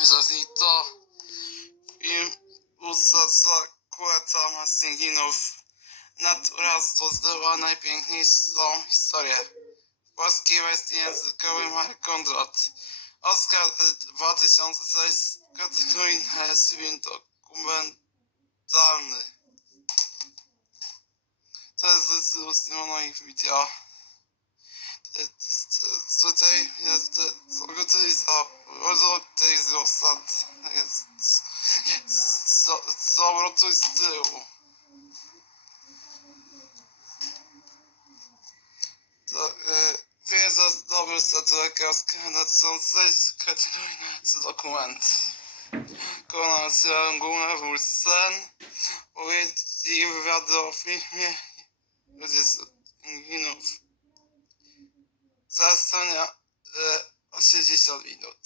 Jeżeli to film Usasa Kłeta Masinginów Natura stworzyła najpiękniejszą historię. Polskiej wersji językowej Marek Kondrat. Oscar 2006 kategorii film dokumentalny. To jest z moich wideo. Tutaj jest osad jest z obrotu z tyłu. To e, wiedza z dobry lekarska na 1006 kategorii dokument. Konacja główna był sen. Powiedzieli wywiady o filmie. Ludzie z ginów. Zastania e, 80 minut.